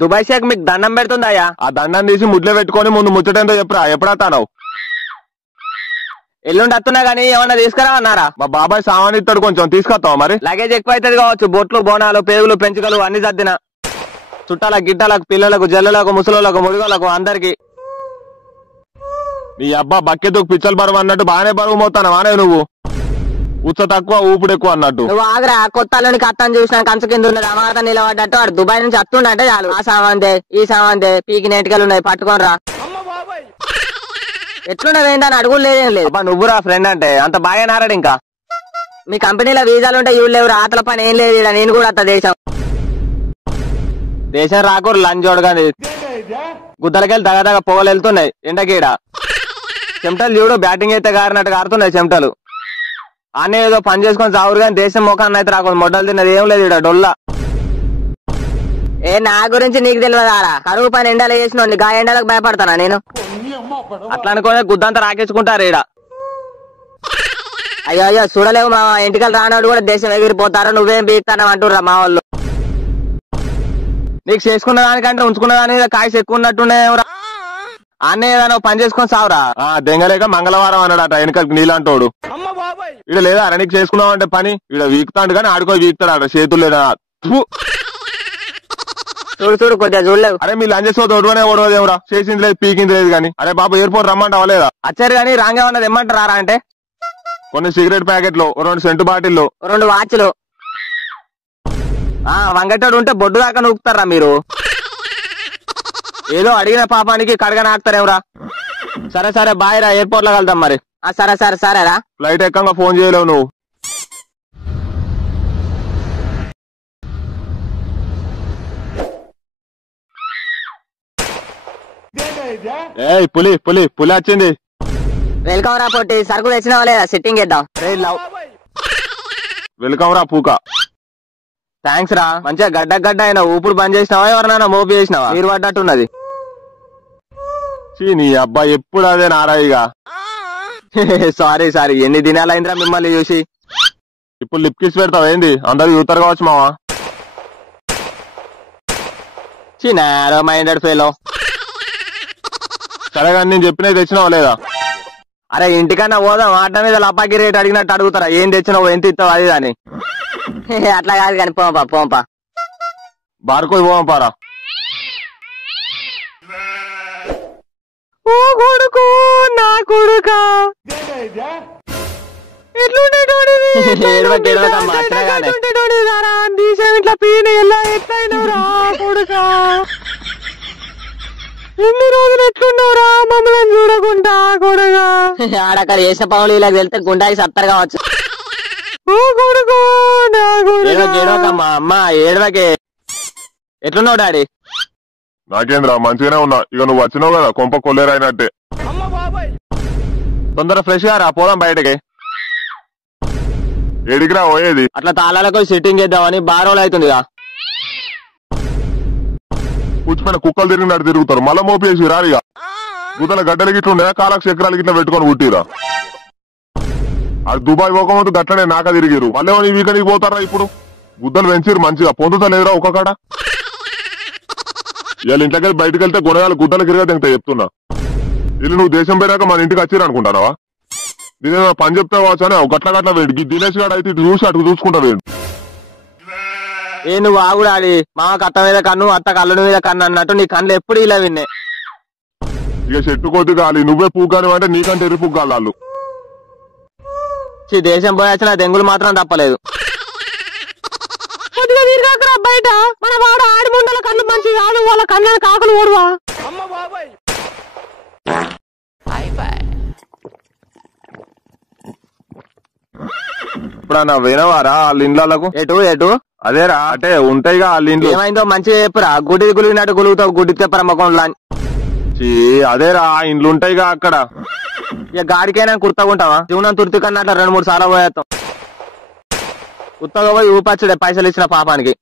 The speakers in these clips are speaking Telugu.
దుబాయ్ షేక్ మీకు దండం పెడుతుందయ్యా. ఆ దండం తీసి ముడ్లో పెట్టుకొని ముందు ముచ్చటేందో చెప్పురా. ఎప్పుడతావు? ఎల్లుండి వస్తున్నా గానీ ఏమన్నా తీసుకురా అన్నారా? మా బాబాయ్ సామాన్ ఇస్తాడు, కొంచెం తీసుకొస్తావా మరి? లగేజ్ ఎక్కువ అవుతుంది కావచ్చు. బొట్లు, బోనాలు, పేగులు, పెంచుకలు అన్ని సర్దిన. చుట్టాలకు, గిట్టాలకు, పిల్లలకు, జల్లులకు, ముసలోళ్లకు, ముడుగోళ్లకు అందరికి. నీ అబ్బా బక్కెతుకు పిచ్చలు బరువు అన్నట్టు బాగానే బరువు మోతానా వానే నువ్వు. ఉచ్చ తక్కువ ఊపుడు ఎక్కువ అన్నట్టు. నువ్వు ఆగ్రా. కొత్త అల్లుని కట్టని చూసినా కంచు కింద ఉన్నది అమాత నిలబడ్డట్టు. వాడు దుబాయ్ నుంచి వస్తుండంటే చాలు. ఆ సామాన్దే, ఈ సామాన్దే, పీకి నెటికలు ఉన్నాయి, పట్టుకోనరా. ఎట్లున్నది ఏంటని అడుగులు లేదేం లేదు. నువ్వురా ఫ్రెండ్ అంటే అంత బాగా నారాడు. ఇంకా మీ కంపెనీలో వీసాలు ఉంటే ఇవి లేవు. ఆతల పని ఏం లేదు. నేను కూడా అత్త దేశం రాకూరు లంచోడు కానీ గుద్దలకెళ్ళి దగదగ పొగలు వెళ్తున్నాయి ఎండకీడ. చెమటలు చూడు బ్యాటింగ్ అయితే గారినట్టు గారుతున్నాయి చెమటలు. అన్నీ ఏదో పని చేసుకొని చావురు కానీ దేశం ముఖాన్ని అయితే రాకూడదు. మొడ్డలు తిన్నది ఏం లేదు. డొల్లా నా గురించి నీకు తెలియదారా? కరువు పని ఎండలు వేసిన గా ఎండలకు భయపడతానా నేను? అట్లా అనుకునే గుద్దంతా రాకేసుకుంటారు ఈడ. అయ్యో అయ్యో చూడలేవు మా ఇంటికలు రానోడు కూడా దేశం ఎగిరిపోతారు. నువ్వేం బీక్తానని అంటుర్రా మా వాళ్ళు. నీకు చేసుకున్న దానికంటే ఉంచుకున్న దాని మీద కాయస్ ఎక్కువ ఉన్నట్టున్నాయి. అన్నీ ఏదైనా పని చేసుకొని సావురా. దెంగలేక మంగళవారం అన్నాడట వెనకకి నీళ్ళంటోడు. ఇడ లేదా నీకు చేసుకున్నావు అంటే పని ఇడ వీక్తాడు కానీ ఆడుకో వీక్తాడట చేతులు లేదా. చూడు చూడు కొద్దిగా చూడలేవు. అరే మీ లంచ్ చేసి ఒడవనే ఓడవదేమరా. చేసింది లేదు పీకింది లేదు కానీ. అరే బాబు ఎయిర్పోర్ట్ రమ్మంటావా లేదా? వచ్చారు కానీ రాంగే ఉన్నది ఏమంటారా అంటే కొన్ని సిగరెట్ ప్యాకెట్లు, 2 సెంటు బాటిల్లు, 2 వాచ్లు. వంగటాడు ఉంటే బొడ్డు దాకా నూపుతారా మీరు? ఏదో అడిగిన పాపానికి కడగ నాకుతారేమరా. సరే సరే బాయ్ రా. ఎయిర్పోర్ట్ లో కలుద్దాం మరి. సరే సరే సరేరా. ఫ్లైట్ ఎక్కంగా ఫోన్ చేయలేవు నువ్వు. ఏ పులి పులి పులి వచ్చింది. వెల్కమ్ రా పొట్టి. సరుకు తెచ్చినావా లేదా? సిట్టింగ్ చేద్దాం. వెల్కమ్ రా పూక. థ్యాంక్స్ రా. మంచిగా గడ్డ గడ్డ అయినా ఊపుడు బంద్ చేసినావా? ఎవరినైనా మోపి చేసినావా? మీరు పడ్డట్టున్నది. నీ అబ్బా ఎప్పుడు అదే నారాయిగా. Sorry sorry. ఎన్ని దినాలైందిరా మిమ్మల్ని చూసి. ఇప్పుడు లిప్ కిస్ పెడతావు ఏంది? అందరు చూస్తారు కావచ్చు మావా. Narrow minded fellow. సరే కానీ నేను చెప్పినవి తెచ్చినావా లేదా? అరే ఇంటికన్నా పోదాం. ఆట మీద లపాకి రేట్ అడిగినట్టు అడుగుతారా? ఏం తెచ్చినావు, ఎంత ఇస్తావు అది అని. అట్లా కాదు కానీ పోంపా పోంపా. బార్కోయి పోంపారా. ఓ కొడుకు నా కొడుక ఇట్లా పీన ఎలా ఎట్లయినవురా కొడుక? ఎన్ని రోజులు ఎట్లున్నావురా మమ్మల్ని చూడకుండా కొడుక? ఆడక్కడ చేసిన పనులు ఇలా వెళ్తే గుండాకి సత్తరు కావచ్చు. ఓ కొడుకు నా కొడుకమ్మా. అమ్మ ఏడవకే. ఎట్లున్నావు డాడీ? నాకేంద్రా మంచిగానే ఉన్నా. ఇక నువ్వు వచ్చినావు కదా కొంప కొల్లేరైనట్టే. తొందర ఫ్రెష్ గా రా పోదాం బయటకి. ఏడికిరా పోయేది? అట్లా తాళాలకు సిట్టింగ్ చేద్దామని బారోలు అవుతుందిగా. కూర్చుపోయిన కుక్కలు తిరిగినట్టు తిరుగుతారు. మళ్ళా మోపేసి రారిగా. గుద్దల గడ్డలు గిట్లుండే కాలకు చక్రాలు గిట్ల పెట్టుకొని కుట్టిరా. అది దుబాయ్ పోకముందు గట్లనే నాక తిరిగిరు. మళ్ళీ నీ వీకనికి పోతారా ఇప్పుడు? గుద్దలు పెంచిరు మంచిగా పొందుతలేదురా ఒక కాడ. ఇవాళ ఇంట్లోకి బయటకు వెళ్తే గుణగాలు గుద్దలు గిరిగా తింటాయి చెప్తున్నా. ఇల్లు నువ్వు దేశం పోయాక మన ఇంటికి వచ్చిరు అనుకుంటానవా? దీని పని చెప్తే కావచ్చు అని గట్ల గట్ల వేడి దినేష్ గారు అయితే ఇటు చూసి అటు చూసుకుంటా వేడు. ఏ నువ్వు ఆగుడాడి. మామకు అత్త మీద కన్ను, అత్త కళ్ళ మీద కన్ను అన్నట్టు నీ కళ్ళు ఎప్పుడు ఇలా విన్నే. ఇక చెట్టు కొద్ది గాలి నువ్వే పూగాని అంటే నీకంటే ఎరి పూగాలి వాళ్ళు. దేశం పోయాల్సిన దెంగులు మాత్రం తప్పలేదు. బయట మన వాడు ఆడి ముండల కళ్ళు మంచి కాదు. వాళ్ళ కళ్ళ కాకులు ఓడువా. ఇప్పుడు వినవారా వాళ్ళ ఇండ్లకు? ఎటు ఎటు? అదేరా అంటే ఉంటాయిగా వాళ్ళ ఇంట్లో. ఏమైందో మంచిగా చెప్పురా. గుడి గులిగినట్టు గులుగుతావు. గుడి తెప్పరా ముఖంలో. అదేరా ఇండ్లు ఉంటాయిగా అక్కడ. ఇక గాడికైనా కుర్తగుంటావా? జీవనం తుర్తి కన్నా అట్లా 2-3 సార్లు పోయేస్తాం. కుత్తగా పోయి ఊపచ్చుడే పైసలు ఇచ్చిన పాపానికి.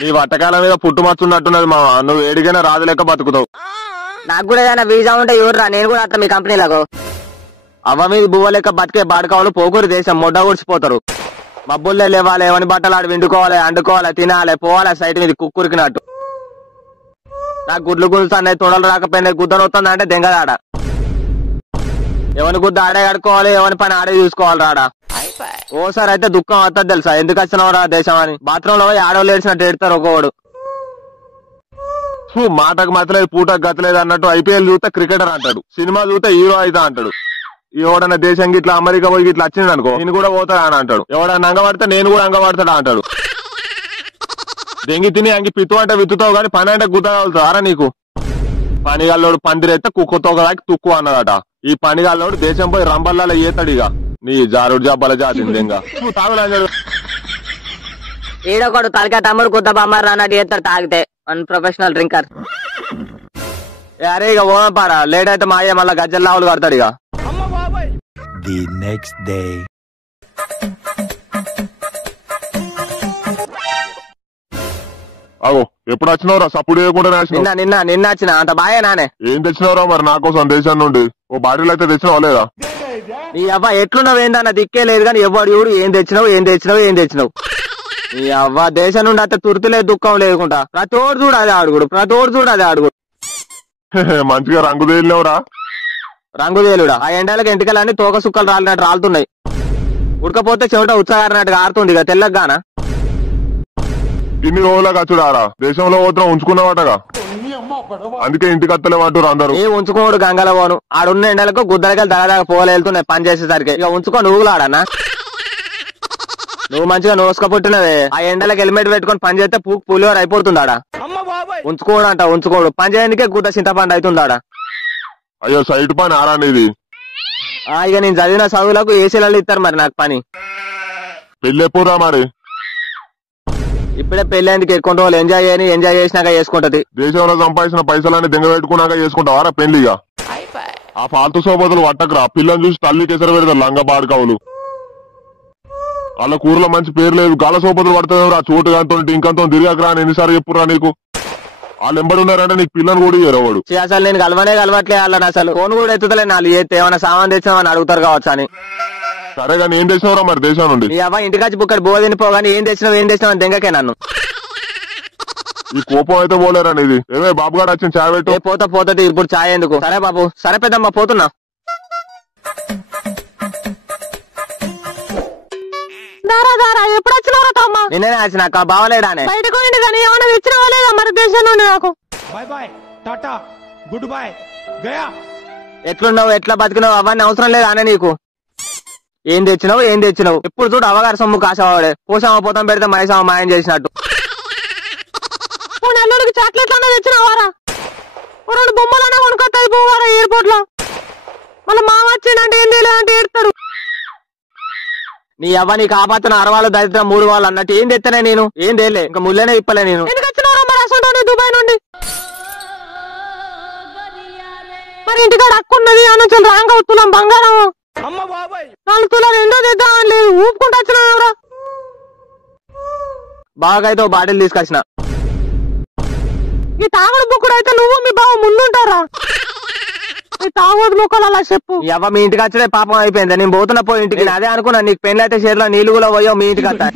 నీ వట్టకాల మీద పుట్టుమచ్చున్నట్టున్నది మామ. నువ్వు ఏడికైనా రాజు లెక్క బతుకుతావు. నాకు కూడా ఏదైనా వీసా ఉంటే ఎవర్రా? నేను కూడా అట్లా మీ కంపెనీలకు. అవ్వ మీద బువ్వ లెక్క బతికే బాడకావులు పోకూరు దేశం మొడ్డ ఊడ్చిపోతారు. మబ్బుల్లే లేవాలి, ఎవరి బట్టలు ఆడు విండుకోవాలి, అండుకోవాలి, తినాలి, పోవాలి సైట్ మీద కుక్కురికినట్టు. నాకు గుడ్లు గుల్లుతున్నాయి, తొడలు రాకపోయినాయి, గుద్దలు వస్తుంది అంటే దెంగదాడ. ఎవరి గుద్ద ఆడే కడుకోవాలి, ఎవరి పని ఆడే చూసుకోవాలి రాడా. ఓసారి అయితే దుఃఖం వస్తుంది తెలుసా, ఎందుకు వచ్చినావు రా దేశం అని. బాత్రూమ్ లో ఆడవాళ్ళు ఏడ్చినట్టు ఏడతారు ఒక్కోడు. మాటకు మతలేదు పూటకు గతలేదు అన్నట్టు ఐపీఎల్ చూస్తే క్రికెటర్ అంటాడు, సినిమా చూస్తే హీరో అయితే అంటాడు. ఎవడన్నా దేశం ఇట్లా అమెరికా పోయి ఇట్లా వచ్చింది అనుకో, నేను కూడా పోతాడా అని అంటాడు. ఎవడన్నా అంగపడితే నేను కూడా అంగపడతాడా అంటాడు. దెంగి తిని అంగి పిత్తు అంటే విత్తుతావు గాని పని అంటే గుర్తారా నీకు. పనిగాల్లోడు పందిరైతే కుక్కతో దాకి తుక్కు అన్నదట. ఈ పనిగాల్లోడు దేశం పోయి రంబల్లాలో ఏతాడు. ఇక నీ జారుడు జాబాల జాతింది ఇంకా తాగులాడు. ఈడొకడు తలకాయ తమ్ముడు కుద్ద బొమ్మారు అన్నట్టు చేస్తాడు తాగితే, అన్ప్రొఫెషనల్ డ్రింకర్. అరే ఇక ఓపారా లేట్ అయితే మా అయ్య మళ్ళా గజ్జల లావులు కడతాడు. ఇక The next day. అగో ఎప్పుడు వచ్చినవరా సప్పుడు చేయకుండా నిన్న వచ్చిన అంత బాగా నానే. ఏం తెచ్చినవరా మరి నా కోసం దేశం నుండి? ఓ బాడీలు అయితే తెచ్చినావా లేదా? నీ అవ్వ ఎట్లున్నావు ఏందన్న దిక్కే లేదు కానీ ఎవడు చూడు ఏం తెచ్చినావు. నీ అవ్వ దేశం నుండి అంత తుర్తులేదు దుఃఖం లేకుండా ప్రతోడు చూడు అదే అడుగుడు. మంచిగా రంగు తేలినవరా? రంగుదేలుడా ఆ ఎండలకు ఎంటికలన్నీ తోక సుక్కలు రాలినట్టు రాలుతున్నాయి. ఉడకపోతే చెవిట ఉత్సాహనట్టుగా ఆరుతుంది. ఇక తెల్లగానా ఇన్ని రోజులకు వచ్చుడారా? దేశంలో పోతున్నా ఉంచుకున్నావాటగా, అందుకే ఇంటికి వస్తలేమంటారు అందరూ. ఏ ఉంచుకోడు గంగల పోను, ఆడున్న ఎండలకు గుద్దలకి దగదాగా పోలేళ్తున్నాయి పని చేసేసరికి. ఇక ఉంచుకో నువ్వులాడన్నా. నువ్వు మంచిగా నోసుకపోతున్నవే, ఆ ఎండలకు హెల్మెట్ పెట్టుకుని పని చేస్తే పులిహోర అయిపోతుందాడా. ఉంచుకోడు పని చేయడానికే గుద్ద చింతపండు అవుతుందాడా. అయ్యో సైట్ పని ఆరానిది. ఇక నేను చదివిన చదువులకు ఏసీలలో ఇస్తారు మరి నాకు పని. పెళ్లి ఎప్పుడురా మరి? ఇప్పుడే పెళ్లి ఎక్కువ రోజులు ఎంజాయ్ చేసినాక చేసుకుంటది. దేశంలో సంపాదించిన పైసలన్నీ దింగ పెట్టుకున్నాక చేసుకుంటావారా పెళ్లిగా? ఆ ఫాల్తు సోబతులు పట్టకరా. పిల్లని చూసి తల్లి కేసరి పెడతారు లంగ బాడుకావులు. వాళ్ళ కూరలో మంచి పేరు లేదు, గాల సోబతులు పడతావురా. చోటు గాంతో ఇంకంతో తిరిగాకరా అని ఎన్నిసార్లు చెప్పురా నీకు? వాళ్ళు ఎంబడి ఉన్నారంటే నీకు పిల్లని కూడా ఇవ్వరు. అసలు నేను కలవట్లే వాళ్ళని, అసలు ఫోన్ కూడా ఎత్తుతలే. నాలుగు చేస్తే ఏమైనా సామాన్ తెచ్చామని అడుగుతారు కావచ్చు అని. సరే కానీ ఏం తెచ్చినవరా మరి దేశం నుండి? ఇంటికి వచ్చి బుక్కడి బోధిని పోగానే ఏం తెచ్చినావు అని దెంగకే నన్ను. ఈ కోపం అయితే పోలేరా నీది? ఏమే బాబు గారు వచ్చిన చాయ్ పెట్టు. పోతుంది ఇప్పుడు చాయ్ ఎందుకు? సరే బాబు, సరే పెద్దమ్మ పోతున్నా. ఎప్పుడు వచ్చినారా తమ్మ? నిన్నే వచ్చిన బావలేడానే బయటకు కానీ ఏమైనా తెచ్చినావా లేదా మరి దేశం నుండి నాకు? Bye bye, Tata, goodbye, Gaya. ఎట్లున్నావు, ఎట్లా బతికినావు అవన్నీ అవసరం లేదా అనే నీకు? ఏం తెచ్చినావు? ఎప్పుడు చూడు అవగారు సొమ్ము కాసేవాడే. పోసామా పోతాం పెడితే మైసామా మాయం చేసినట్టు. నెల్లూరుకి చాక్లెట్లన్నా తెచ్చినావారా? రెండు బొమ్మలన్నా కొనుక్కొస్తాయి పోవారా ఎయిర్పోర్ట్ లో. మళ్ళీ మామ వచ్చిందంటే ఏం తెలియదంటే ఏడుతాడు. నీ అవ్వ నీకు ఆపాతన అరవాళ్ళు దరిద్రం 3 వాళ్ళు అన్నట్టు ఏం తెత్తనే నేను? ఏం తేలే, ఇంకా ముళ్ళనే ఇప్పలే నేను. దుబాయ్ నుండి మరి ఇంటికాడ అక్కున్నది అని రాంగ్ అవుతున్నాం బంగారం 4 తులాలు రెండో తెద్దామని లేదు, ఊపుకుంటూ వచ్చినా. బాగా అయితే బాటిల్ తీసుకొచ్చిన. ఈ తాగుడు బుక్కుడు అయితే నువ్వు మీ బావ ముందుంటారా? ఈ తాగుడు ముక్కలు అలా చెప్పు. ఎవ మీ ఇంటికి వచ్చే పాపం అయిపోయింది. నేను పోతున్నా పోయి ఇంటికి. అదే అనుకున్నా నీకు పెళ్లి అయితే చేతిలో నీళ్లు కూడా పోయావు మీ ఇంటికి వస్తా.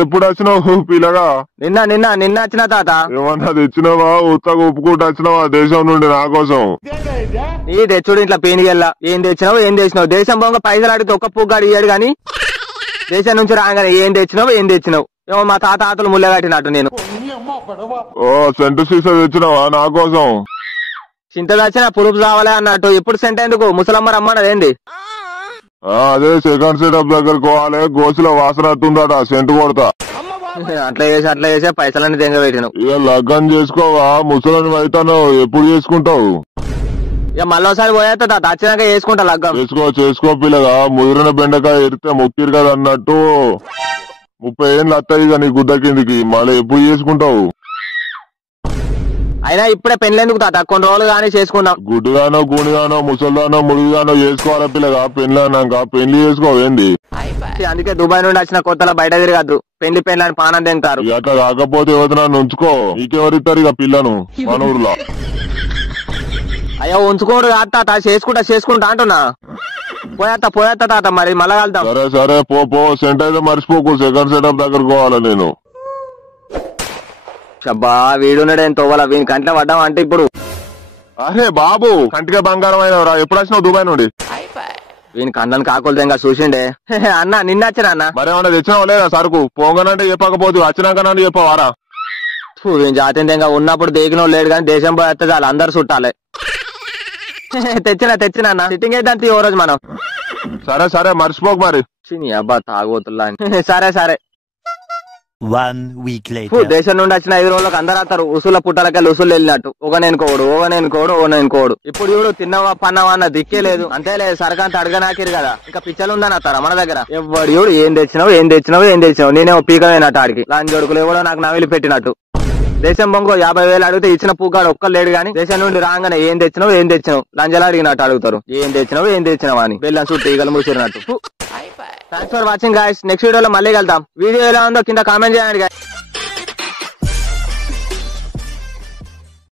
ఎప్పుడు వచ్చినావు పిల్లగా? నిన్న వచ్చిన తాత. ఏమన్నా తెచ్చినావా? ఉత్తగా ఒప్పుకుంటూ వచ్చినావా దేశం నుండి నా కోసం? నీ తెచ్చుడు ఇంట్లో పేనిగెల్లా. ఏం తెచ్చినావు? దేశం పోగా పైసలు అడిగితే ఒక్క పుగ్గాడు ఇయ్యాడు గాని దేశం నుంచి రాగానే ఏం తెచ్చినావు? ఏమో మా తాత ఆతలు ముళ్ళ కట్టినట్టు నేను. ఓ సెంటు సీసా తెచ్చినావా నా కోసం? చింత తెచ్చినా పులుపు కావాలే అన్నట్టు. ఇప్పుడు సెంట్ ఎందుకు? ముసలమ్మ రమ్మన్నదేంది? అదే సెకండ్ సెటప్ దగ్గర పోవాలి. గోసులో వాసన వస్తుందట, సెంటు కొడతా. అట్లా చేసే పైసలన్నీ దెంగ పెట్టినావు. ఇక లగ్గం చేసుకోవా? ముసలని అవుతాను. ఎప్పుడు చేసుకుంటావు? ఇక మళ్ళీసారి పోయేస్తా తాత, వచ్చినాక చేసుకుంటా లగ్గం. చేసుకో పిల్లగా. ముదిరిన బెండకాయ ఎరితే మొక్కిరు కదా అన్నట్టు 30 ఏళ్ళు వస్తాయి ఇక నీ గుద్ద కిందికి. మళ్ళీ ఎప్పుడు చేసుకుంటావు? అయినా ఇప్పుడే పెళ్ళెందుకు తాత? కొన్ని రోజులు గానీ చేసుకుందాం. గుడ్డుగానో గూనిగానో ముసల్దానో ముడిగానో చేసుకోవాలా పిల్లగా? పెళ్లి అన్నాక పెళ్లి చేసుకోవేంది? అందుకే దుబాయ్ నుండి వచ్చిన కొత్తలో బయట తిరగద్దు. పెళ్లి అని పానం తింటారు. అట్లా కాకపోతే యువతనాన్ని ఉంచుకో. నీకెవరిస్తారు ఇక పిల్లను మన ఊర్లో? అయ్యో ఉంచుకోడు కాదు తాత, చేసుకుంటా అంటున్నా. పోయేత్తా తాత మరి మళ్ళా కలుద్దాం. సరే సరే పో సెంట్ అయితే మర్చిపోకు, సెకండ్ సెటప్ దగ్గరకు పోవాలా నేను. షబ్బా వీడున్నాడు ఏం తోవాల వీని కంట్లో పడ్డాం అంటే ఇప్పుడు. అరే బాబు కంటిగా బంగారం అయినవరా, ఎప్పుడు వచ్చినావు దుబాయ్ నుండి? వీని కండ్లను కాకులదేంగా చూసిండే. అన్న నిన్న వచ్చినా అన్న. మరేమన్నా తెచ్చినావు లేదా సరుకు? పోంగనంటే చెప్పకపోతే వచ్చినాకనంటే చెప్పవారా? వీని జాతీయంగా ఉన్నప్పుడు దేకినోడు లేడు కానీ దేశం పోతే చాలు అందరు చుట్టాలే. తెచ్చినా అన్న సిట్టింగ్ అయితే ఓ రోజు మనం. సరే సరే మర్చిపోకు మరి. అబ్బా తాగోతుల్లా. సరే 1 week later. దేశం నుండి వచ్చిన 5 రోజులకు అందరూ వస్తారు. ఉసుల పుట్టాలకెళ్ళి ఉసులు వెళ్ళినట్టు ఒక నేనుకోడు. ఇప్పుడు చూడు తిన్నవా పన్నవా అన్న దిక్కే లేదు. అంతేలే సరకంత అడగనాకిరు కదా, ఇంకా పిచ్చలు ఉందని అత్తారా మన దగ్గర. ఎవడు చూడు ఏం తెచ్చినావు నేనేమో పీకమైనట్టు ఆడికి లాంటి జడుకులు ఎవడో నాకు నవిలి పెట్టినట్టు. దేశం బొంగో 50,000 అడిగితే ఇచ్చిన పూకాడు ఒక్కరు లేడు గానీ దేశం నుండి రాగానే ఏం తెచ్చినావు లంజలా అడిగినట్టు అడుగుతారు. ఏం తెచ్చినావు అని బెల్లం చుట్టూ ఈగలు మూసినట్టు. Thanks for watching guys. Next వీడియోలో మళ్ళీ కలుద్దాం. వీడియో ఎలా ఉందో కింద కామెంట్ చేయండి గాయ్స్.